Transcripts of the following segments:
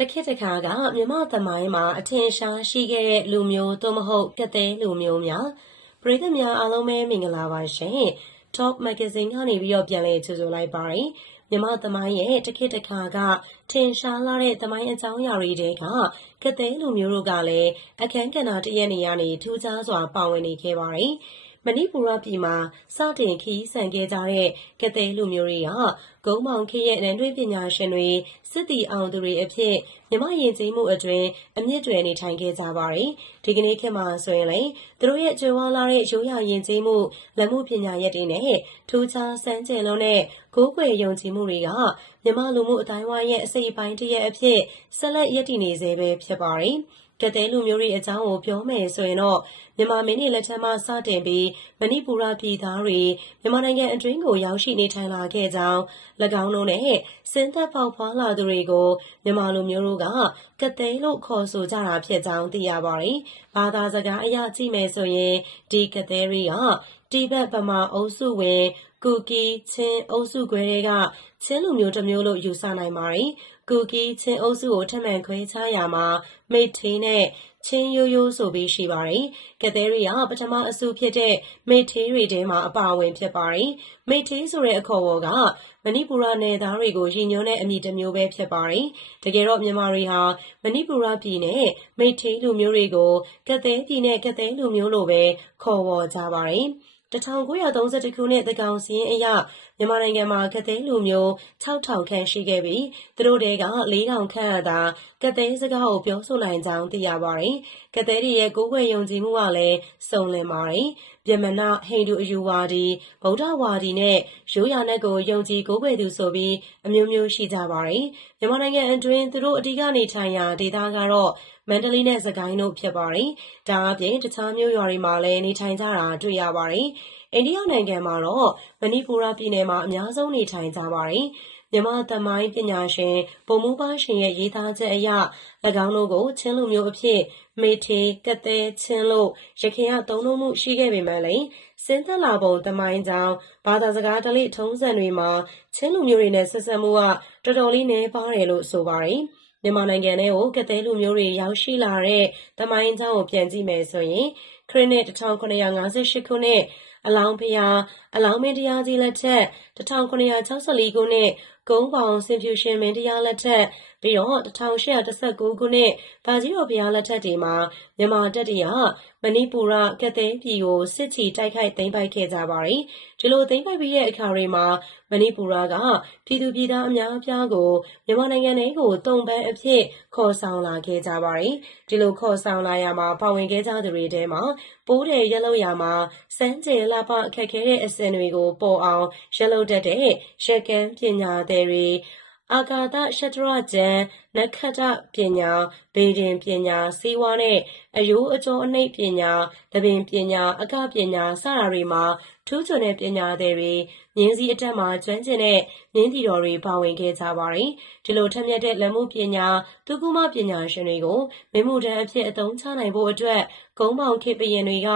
တခေတ်တခါကမြမသမိုင်းမှာအထင်ရှားရှိခဲ့တဲ့လူမျိုးသို့မဟုတ်ကတဲ့လူမျိုးများပရိသတ်များအားလုံးပဲမင်္ဂလာပါရှင် Top Magazine ကနေပြီးတော့ပြန်လည်ကြိုဆိုလိုက်ပါတယ်မြမသမိုင်းရဲ့တခေတ်တခါကထင်ရှားလာတဲ့သမိုင်းအကြောင်းအရာတွေတဲကကတဲ့လူမျိုးတို့ကလည်းအခန်းကဏ္ဍတရက်နေရနေထူးခြားစွာပါဝင်နေခဲ့ပါတယ် မဏိပူရပြည်မှာ စတင်ခီးဆန်ခဲ့ကြတဲ့ကတဲ့လူမျိုးတွေကဂုံးမောင်ခေရဲ့နန်းတွင်းပညာရှင်တွေ စစ်တီအောင်သူတွေအဖြစ် မြမယဉ်ကျေးမှုအတွင်အမြင့်တွယ် နေထိုင်ခဲ့ကြပါတယ်။ဒီကနေ့ခေတ်မှာဆိုရင်လေသူတို့ရဲ့ကြွယ်ဝလာတဲ့ ရိုးရာယဉ်ကျေးမှု လက်မှုပညာရက်တွေနဲ့ ထူးခြား စမ်းကြယ်လုံးတဲ့ ကိုးကွယ်ယုံကြည်မှုတွေက မြမလူမှုအတိုင်းဝိုင်းရဲ့ အစိပ်အပိုင်းတစ်ရက်အဖြစ် ဆက်လက်ရည်တည်နေစေပဲ ဖြစ်ပါတယ်။ ကတဲ့လူမျိုးတွေအကြောင်းကိုပြောမယ်ဆိုရင်တော့မြန်မာမင်းတွေလက်ထက်မှစတင်ပြီးမဏိပူရပြည်သားတွေမြန်မာနိုင်ငံအတွင်းကိုရောက်ရှိနေထိုင်လာခဲ့ကြောင်း၎င်းတို့နဲ့စင်သက်ပေါက်ဖွာလာသူတွေကိုမြန်မာလူမျိုးတို့ကကတဲ့လို့ခေါ်ဆိုကြတာဖြစ်ကြောင်းသိရပါတယ်။ဘာသာစကားအရကြည့်မယ်ဆိုရင်ဒီကတဲ့တွေက တိဘက်ဗမာအုပ်စုဝင် ကူကီချင်းအုပ်စုခွဲတွေကချင်းလူမျိုးတစ်မျိုးလို့ ယူဆနိုင်ပါတယ်။ကူကီချင်းအုပ်စုကို ထပ်မံခွဲခြားရာမှာ မိတ်ထေးနဲ့ ချင်းရိုးရိုးဆိုပြီး ရှိပါတယ်။ကသဲရီကပထမအစုဖြစ်တဲ့ မိတ်ထေးတွေထဲမှာ အပါအဝင် ဖြစ်ပါတယ်။မိတ်ထေးဆိုတဲ့ အခေါ်အဝေါ်က မဏိပူရနယ်သားတွေကို ရည်ညွှန်းတဲ့ အမည်တစ်မျိုးပဲ ဖြစ်ပါတယ်။တကယ်တော့ မြန်မာတွေဟာ မဏိပူရပြည်နဲ့ မိတ်ထေးလူမျိုးတွေကို ကသဲပြည်နဲ့ ကသဲလူမျိုးလိုပဲ ခေါ်ဝေါ်ကြပါတယ်။ 1931 ခုနှစ် သန်းခေါင်စာရင်းအရ မြန်မာနိုင်ငံမှာ ကသည်းလူမျိုး6000ခန့်ရှိခဲ့ပြီး သူတို့ထဲက4000ခန့်သာ ကသည်းစကားကို ပြောဆိုနိုင်ကြောင်း သိရပါတယ်။ကသည်းတွေရဲ့ ကိုးကွယ်ယုံကြည်မှုကလည်း စုံလင်ပါတယ်။ ဗျမနဟိန္ဒူအယူဝါဒီ ဗုဒ္ဓဝါဒီနဲ့ ရိုးရာနဲ့ကို ယုံကြည်ကိုးကွယ်သူဆိုပြီး အမျိုးမျိုးရှိကြပါတယ်။မြန်မာနိုင်ငံအတွင်း သူတို့အဓိကနေထိုင်ရာ ဒေသကတော့ မန္တလေးနဲ့စကိုင်းတို့ ဖြစ်ပါတယ်။ဒါအပြင် တခြားမြို့ရွာတွေမှာလည်း နေထိုင်ကြတာ တွေ့ရပါတယ်။အိန္ဒိယနိုင်ငံမှာတော့ မဏိပူရပြည်နယ်မှာ အများဆုံးနေထိုင်ကြပါတယ်။ မြန်မာသမိုင်းပညာရှင် ဗိုလ်မှူးပါရှင်ရဲ့ ရေးသားချက်အရ၎င်းတို့ကို ချင်းလူမျိုးအဖြစ် မေထေ ကသဲချင်းလို့ရခိုင်က သုံးနှုန်းမှုရှိခဲ့ပေမဲ့လည်းစင်သက်လာပုံ သမိုင်းကြောင်း ဘာသာစကားဓလေ့ ထုံးစံတွေမှာ ချင်းလူမျိုးတွေနဲ့ ဆက်ဆက်မှုက တော်တော်လေး နည်းပါးတယ်လို့ ဆိုပါတယ်။မြန်မာနိုင်ငံထဲကို ကသည်းလူမျိုးတွေ ရောက်ရှိလာတဲ့ သမိုင်းကြောင်းကို ပြန်ကြည့်မယ်ဆိုရင် ခရစ်နှစ်1758ခုနှစ် အလောင်းဖျား အလောင်းမင်းတရားကြီးလက်ထက် 1964 ခုနှစ်ကုန်းပေါင်စင်ဖြူရှင်မင်းတရားလက်ထက် ပြီးတော့1819ခုနှစ်ဗာကြီးတော်ဘုရားလက်ထက်တွေမှာ မြန်မာတပ်တွေက မဏိပူရ ကသဲပြည်ကို စစ်ချီ တိုက်ခိုက်သိမ်းပိုက်ခဲ့ကြပါတယ်။ဒီလို သိမ်းပိုက်ပြီးတဲ့အခါတွေမှာ မဏိပူရက ပြည်သူပြည်သားအများအပြားကို မြန်မာနိုင်ငံထဲကိုတုံပန်းအဖြစ် ခေါ်ဆောင်လာခဲ့ကြပါတယ်။ဒီလိုခေါ်ဆောင်လာရမှာ ပါဝင်ခဲ့ကြသူတွေထဲမှာ ပိုးတယ်ရက်လို့ရမှာစမ်းကြယ်လှပအခက်ခဲတဲ့ အစဉ်တွေကိုပေါ်အောင် ရက်လို့တတ်တဲ့ရက်ကန်းပညာသည်တွေအာကာသရှတရကျမ်းနက္ခတ္တပညာဗေဒင်ပညာစီးဝါးနဲ့အယိုးအကျော်အနှိပ်ပညာသဘင်ပညာအကပညာစတာတွေမှာထူးချွန်တဲ့ပညာသည်တွေမြင်းစည်းအတက်မှာကျွမ်းကျင်တဲ့မြင်းတီတော်တွေပါဝင်ခဲ့ကြပါတယ်ဒီလိုထက်မြက်တဲ့လက်မှုပညာသူကုမပညာရှင်တွေကိုမင်းမှုတန်းအဖြစ်အသုံးချနိုင်ဖို့အတွက်ဂုံးပေါင်ခေပရင်တွေက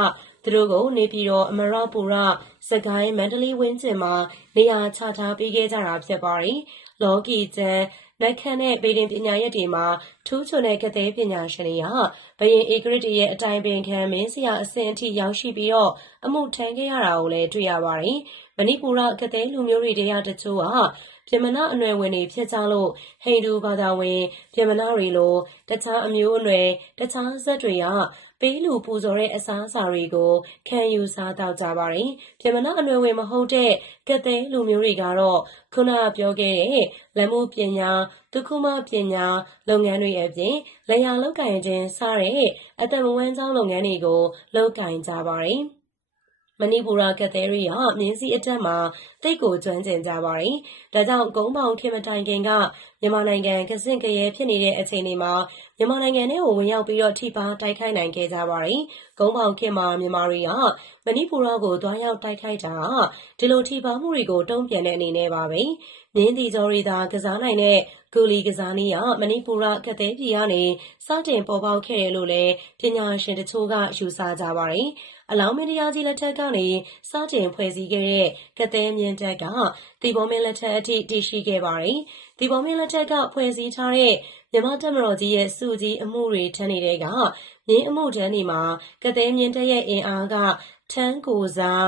သူတို့ကိုနေပြည်တော်အမရပူရ စကိုင်း မန္တလေးဝင်းကျင်မှာ နေရာချထားပေးခဲ့ကြတာ ဖြစ်ပါတယ်။လောကီ ကျမ်းနိုင်ခန့်တဲ့ဗေဒင်ပညာရက်တွေမှာ ထူးချွန်တဲ့ကတဲ့ပညာရှင်တွေကဘယင်ဧကရစ်ရဲ့ အတိုင်ပင်ခံ မင်းစရာအဆင့်အထိ ရောက်ရှိပြီးတော့ အမှုထမ်းခဲ့ရတာကိုလည်း တွေ့ရပါတယ်။မဏိပူရကတဲ့လူမျိုးတွေတရားတချို့ကပြမနာအနွယ်ဝင်တွေ ဖြစ်ကြလို့ ဟိန္ဒူဘာသာဝင်ပြမနာတွေလို တခြားအမျိုးအနွယ် တခြားဇက်တွေက ပေးလူပူဇော်တဲ့ အစားအစာတွေကို ခံယူစားသောက်ကြပါတယ်။ပြမနာအနွယ်ဝင်မဟုတ်တဲ့ကတဲ့လူမျိုးတွေကတော့ ခုနပြောခဲ့တဲ့ လက်မှုပညာဒုက္ခမပညာလုပ်ငန်းတွေအပြင်လျာလုပ်ကင်ခြင်း စတဲ့ အသက်မဝမ်းကြောင်းလုပ်ငန်းတွေကို လုပ်ကင်ကြပါတယ်။မဏိပူရ ကသဲရီကမြင်းစီအတက်မှာတိတ်ကိုကျွမ်းကျင်ကြပါတယ်။ဒါကြောင့် ကုန်းပေါင်ခင်မတိုင်ခင်က မြန်မာနိုင်ငံ ကစင့်ကရဲဖြစ်နေတဲ့အချိန်တွေမှာမြန်မာနိုင်ငံထဲကို ဝင်ရောက်ပြီးတော့ ထိပါတိုက်ခိုက်နိုင်ခဲ့ကြပါတယ်။ကုန်းပေါင်ခင်မှာ မြန်မာတွေက မဏိပူရကိုတွားရောက်တိုက်ခိုက်တာဒီလိုထိပါမှုတွေကို တုံ့ပြန်တဲ့အနေနဲ့ပါပဲ။မြင်းတီကျော်ရီသာ ကစားနိုင်တဲ့ ဂူလီကစားနည်းက မဏိပူရ ကသဲပြည်ကနေ စတင်ပေါ်ပေါက်ခဲ့တယ်လို့လည်း ပညာရှင်တချို့က ယူဆကြပါတယ်။အလောင်းမင်းတရားကြီး လက်ထက်ကနေ စတင်ဖွဲ့စည်းခဲ့တဲ့ ကသဲမြင့်တက်ကတီဘောမင်းလက်ထက်အထိ တည်ရှိခဲ့ပါတယ်။တီဘောမင်းလက်ထက်က ဖွဲ့စည်းထားတဲ့ မြန်မာ့တပ်မတော်ကြီးရဲ့ စုကြီးအမှုတွေထမ်းနေတဲ့ကမြင်းအမှုထမ်းတွေမှာ ကသဲမြင်းတပ်ရဲ့ အင်အားက ထမ်းကိုယ်စား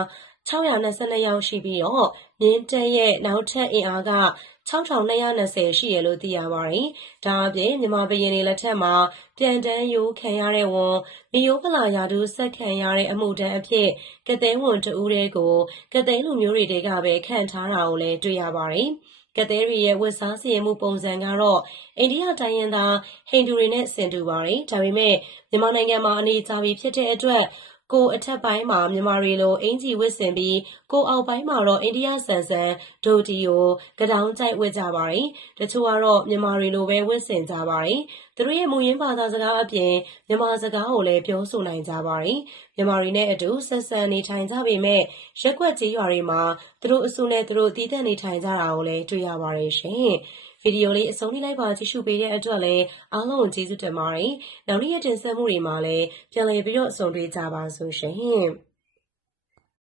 622ယောက်ရှိပြီးတော့ မြင်းတပ်ရဲ့ နောက်ထပ်အင်အားက6220ရှိတယ်လို့ သိရပါတယ်။ဒါအပြင် မြန်မာဘုရင်တွေလက်ထက်မှာ ပြန်တန်းရိုးခံရတဲ့ဝန် မိယိုးဖလာရာထူး ဆက်ခံရတဲ့ အမှုတန်းအဖြစ် ကသဲဝန်တဦးတဲ့ကို ကသဲလူမျိုးတွေတဲကပဲခံထားတာကိုလည်း တွေ့ရပါတယ်။ ကသဲရီရဲ့ ဝတ်စားစီရင်မှုပုံစံကတော့ အိန္ဒိယတိုင်းရင်းသား ဟိန္ဒူတွေနဲ့ ဆင်တူပါတယ်။ဒါပေမဲ့ မြန်မာနိုင်ငံမှာ အနေကြာပြီဖြစ်တဲ့အတွက် ကိုယ်အထက်ပိုင်းမှာ မြန်မာတွေလို အင်ကြီးဝတ်ဆင်ပြီး ကိုယ်အောက်ပိုင်းမှာတော့ အိန္ဒိယဆန်ဆန် ဒိုတီကိုကတောင်ကြိုက် ဝတ်ကြပါတယ်။တချို့ကတော့ မြန်မာတွေလိုပဲ ဝတ်ဆင်ကြပါတယ်။သူတို့ရဲ့ မူရင်းဘာသာစကားအပြင် မြန်မာစကားကိုလည်း ပြောဆိုနိုင်ကြပါတယ်။မြန်မာတွေနဲ့အတူ ဆက်ဆံနေထိုင်ကြပေမဲ့ရက်ွက်ကြေးရွာတွေမှာ သူတို့အစုနဲ့သူတို့တည်တံ့နေထိုင်ကြတာကိုလည်း တွေ့ရပါတယ်ရှင်။ ဗီဒီယိုလေးအဆုံးထိလိုက်ပါကြည့်ရှုပေးတဲ့အတွက်လည်းအားလုံးကိုကျေးဇူးတင်ပါတယ်။နောက်နေ့ရက်တင်ဆက်မှုတွေမှာလည်းပြန်လည်ပြီးတော့ဆုံတွေ့ကြပါစို့ရှင်။